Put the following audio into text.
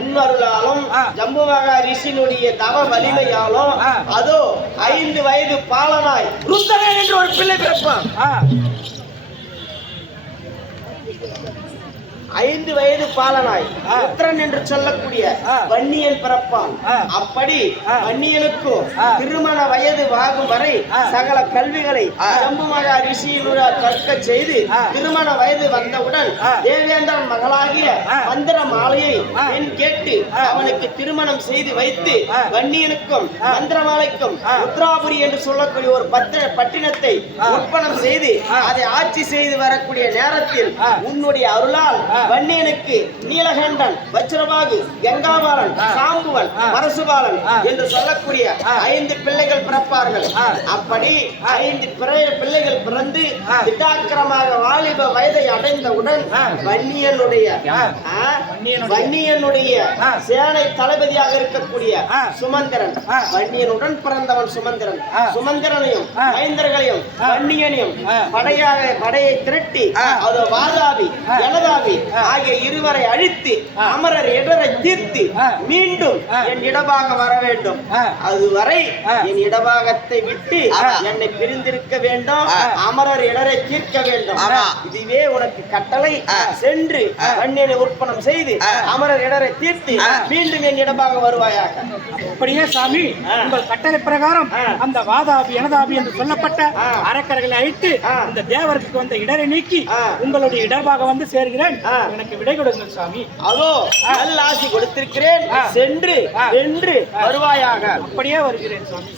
உன்னருளாலும் ஜம்புமகா ரிஷியினுடைய தவ வலிமையாலும் அதோ 5 வயது பாலனாய் ருத்ரன் என்று ஒரு பிள்ளை பிறப்பான். 5 வயது பாலனாய் ருத்ரன் என்று சொல்லக்கூடிய வன்னியன் பிறப்பான். அப்படி வன்னியனுக்கும் திருமண வயது ஆகும் வரை சகல கல்விகளை ஜம்புமகா ரிஷியினுடன் கற்க செய்து திருமண வயது வந்தவுடன் தேவேந்திரன் மகளாகிய மந்திர மாலையை என் கேட்டு அவனுக்கு திருமணம் செய்து வைத்து வன்னியனுக்கும் மந்திர மாலைக்கும் ருத்ராபுரி என்று சொல்லக்கூடிய ஒரு பட்டினத்தை உற்பணம் செய்து அதை ஆட்சி செய்து வரக்கூடிய நேரத்தில் உன்னுடைய அருளால் வன்னியனுக்கு நீலகண்டன், வஜ்ரபாகு, கங்காபாலன், சாம்புவன், பரசுபாலன் என்று சொல்லக்கூடிய 5 பிள்ளைகள் பிறப்பார்கள். அப்படி 5 பிள்ளைகள் பிறந்து திட்டாக்கிரமாக வாலிப வயதை அடைந்தவுடன் வன்னியனுடைய சேனை தளபதியாக இருக்கக்கூடிய சுமந்திரன், வன்னியனுடன் பிறந்தவன் சுமந்திரன், சுமந்திரனையும் மைந்தர்களையும் வன்னியனையும் படையை திரட்டி அது வாதாபி எனதாபி ஆகிய இருவரை அழித்து அமரர் இடரை தீர்த்து மீண்டும் என் இடமாக வர வேண்டும். அதுவரை என் இடபாகத்தை விட்டு என்னை பிரிந்திருக்க வேண்டும், அமரர் இடரை தீர்க்க வேண்டும். இதுவே உனக்கு கட்டளை. சென்று வன்னியனை உற்பணம் செய்து அமரர் இடரை தீர்த்து மீண்டும் என் இடமாக வருவாயாக. அப்படியே சாமி, உங்கள் கட்டளை பிரகாரம் அந்த வாதாபி எனதாபி என்று சொல்லப்பட்ட அரக்கர்களை அழித்து இந்த தேவருக்கு வந்த இடரை நீக்கி உங்களுடைய இடர்பாக வந்து சேர்கிறேன். எனக்கு விடை கொடுங்கள் சாமி. அதோ நல்ல ஆசி கொடுத்திருக்கிறேன். சென்று வருவாயாக. அப்படியே வருகிறேன் சாமி.